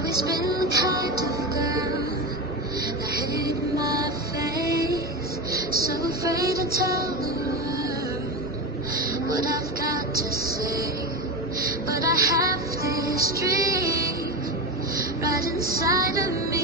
always been the kind of girl that hid my face, so afraid to tell the world what I've got to say. But I have this dream right inside of me.